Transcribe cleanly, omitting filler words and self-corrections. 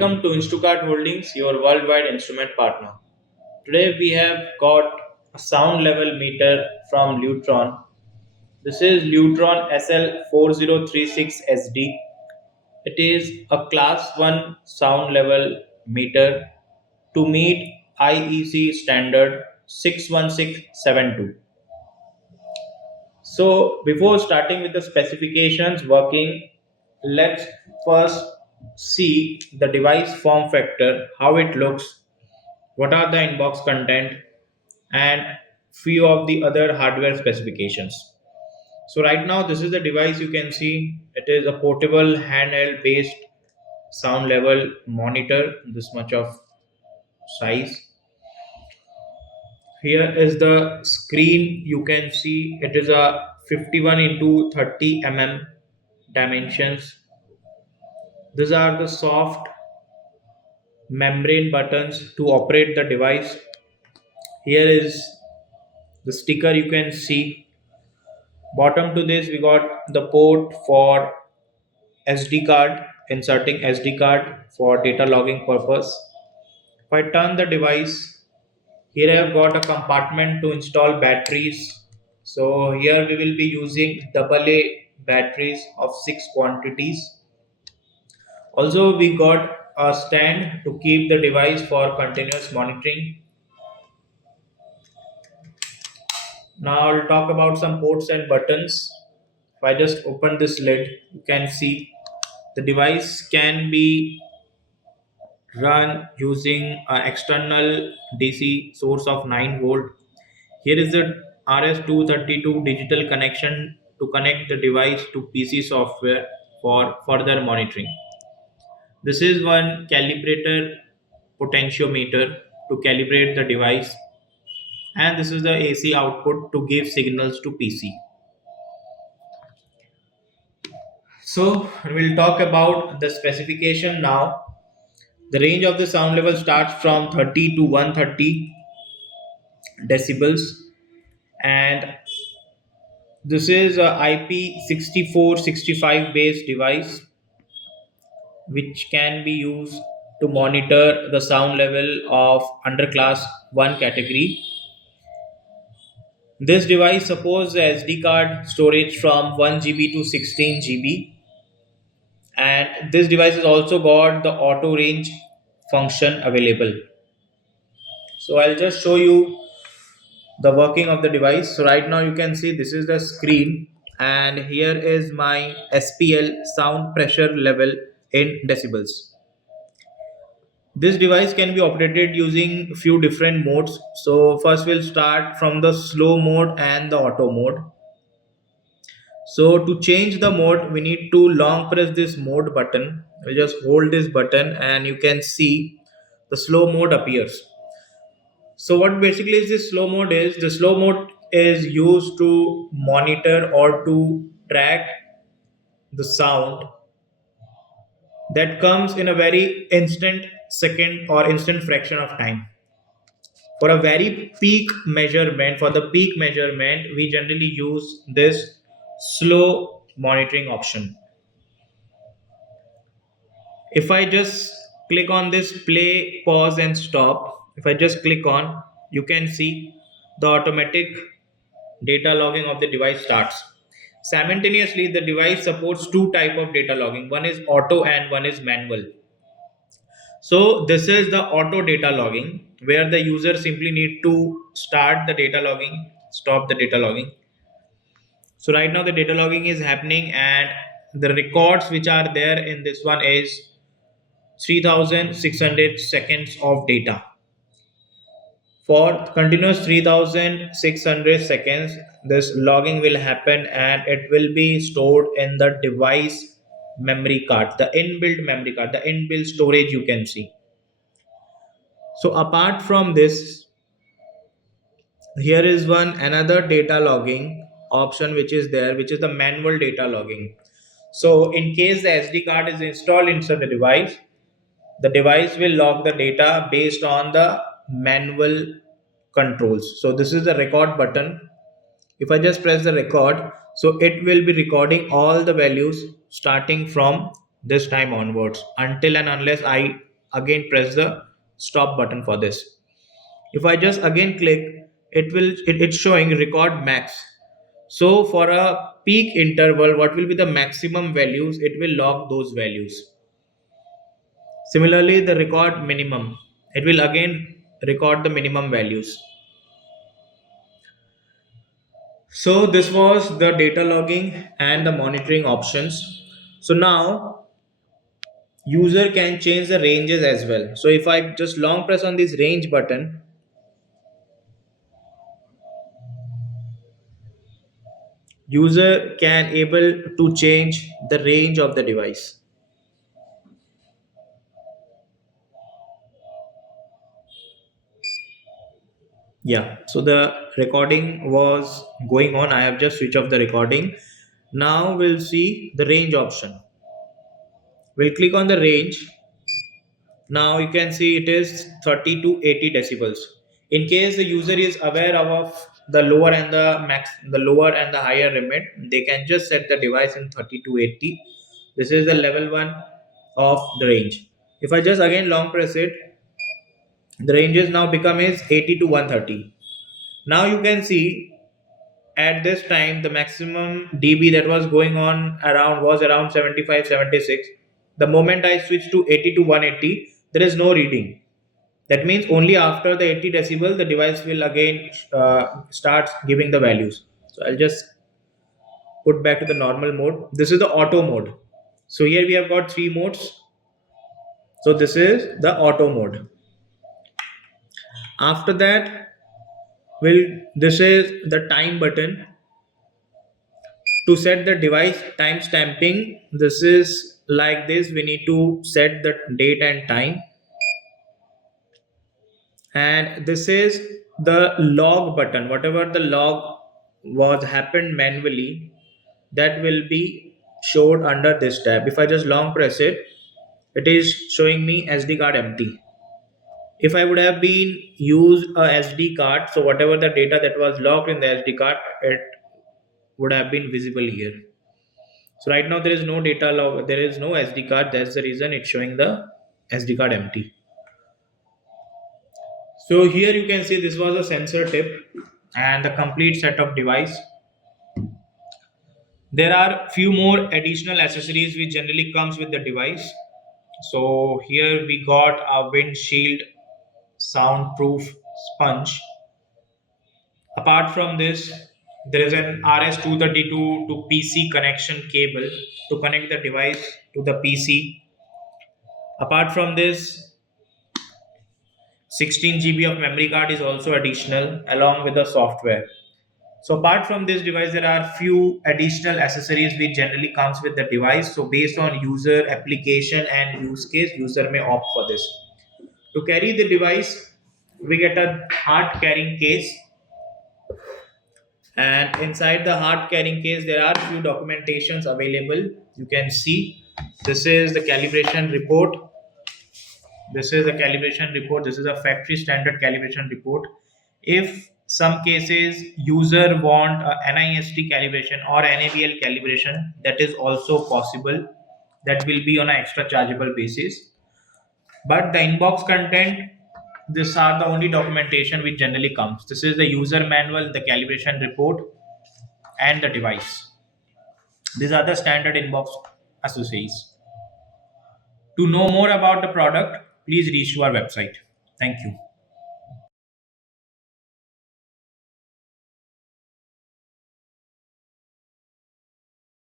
Welcome to Instacart Holdings, your worldwide instrument partner. Today we have got a sound level meter from Lutron. This is Lutron SL-4036SD. It is a class 1 sound level meter to meet IEC standard 61672. So before starting with the specifications working, let's first see the device form factor, how it looks, what are the inbox content, and few of the other hardware specifications. So right now this is the device. You can see it is a portable handheld based sound level monitor, this much of size. Here is the screen. You can see it is a 51 into 30 dimensions. These are the soft membrane buttons to operate the device. Here is the sticker. You can see bottom to this we got the port for SD card, inserting SD card for data logging purpose. If I turn the device, here I have got a compartment to install batteries. So here we will be using AA batteries of 6 quantities. Also we got a stand to keep the device for continuous monitoring. Now I'll talk about some ports and buttons. If I just open this lid, you can see the device can be run using an external DC source of 9 volt. Here is the RS-232 digital connection to connect the device to PC software for further monitoring. This is one calibrator potentiometer to calibrate the device, and this is the AC output to give signals to PC. So we'll talk about the specification now. The range of the sound level starts from 30 to 130 decibels, and this is a IP6465 based device which can be used to monitor the sound level of under class 1 category. This device supports the SD card storage from 1 GB to 16 GB, and this device has also got the auto range function available. So I'll just show you the working of the device. So right now you can see this is the screen, and here is my SPL sound pressure level in decibels. This device can be operated using few different modes. So first we'll start from the slow mode and the auto mode. So to change the mode, we need to long press this mode button. We just hold this button and you can see the slow mode appears. So what basically is this slow mode is? The slow mode is used to monitor or to track the sound that comes in a very instant second or instant fraction of time. For a very peak measurement, for the peak measurement, we generally use this slow monitoring option. If I just click on this play, pause and stop, if I just click on, you can see the automatic data logging of the device starts. Simultaneously, the device supports two type of data logging. One is auto and one is manual. So this is the auto data logging, where the user simply need to start the data logging, stop the data logging. So right now the data logging is happening, and the records which are there in this one is 3600 seconds of data. For continuous 3600 seconds, this logging will happen and it will be stored in the device memory card, the inbuilt memory card, the inbuilt storage you can see. So apart from this, here is one another data logging option which is there, which is the manual data logging. So in case the SD card is installed inside the device will log the data based on the manual controls. So this is the record button. If I just press the record, so it will be recording all the values starting from this time onwards until and unless I again press the stop button for this. If I just again click, it's showing record max. So for a peak interval, what will be the maximum values? It will log those values. Similarly, the record minimum, it will again record the minimum values. So this was the data logging and the monitoring options. So now user can change the ranges as well. So if I just long press on this range button, user can able to change the range of the device. Yeah, so the recording was going on. I have just switched off the recording. Now we'll see the range option. We'll click on the range. Now you can see it is 30 to 80 decibels. In case the user is aware of the lower and the max, the lower and the higher limit, they can just set the device in 30 to 80. This is the level 1 of the range. If I just again long press it, the range is now become is 80 to 130. Now you can see at this time the maximum dB that was going on around was around 75 76. The moment I switch to 80 to 180, there is no reading. That means only after the 80 decibel the device will again start giving the values. So I'll just put back to the normal mode. This is the auto mode. So here we have got three modes. So this is the auto mode. After that, will this is the time button. To set the device time stamping, this is like this. We need to set the date and time. And this is the log button. Whatever the log was happened manually, that will be showed under this tab. If I just long press it, it is showing me SD card empty. If I would have been used a SD card, so whatever the data that was logged in the SD card, it would have been visible here. So right now there is no data log, there is no SD card. That's the reason it's showing the SD card empty. So here you can see this was a sensor tip and the complete set of device. There are few more additional accessories which generally comes with the device. So here we got a windshield soundproof sponge. Apart from this, there is an RS-232 to PC connection cable to connect the device to the PC. Apart from this, 16 GB of memory card is also additional along with the software. So apart from this device, there are few additional accessories which generally comes with the device. So based on user application and use case, user may opt for this. To carry the device, we get a hard carrying case, and inside the hard carrying case there are few documentations available. You can see this is the calibration report. This is a calibration report. This is a factory standard calibration report. If some cases user want a NIST calibration or NABL calibration, that is also possible. That will be on an extra chargeable basis. But the inbox content, these are the only documentation which generally comes. This is the user manual, the calibration report, and the device. These are the standard inbox accessories. To know more about the product, please reach to our website. Thank you.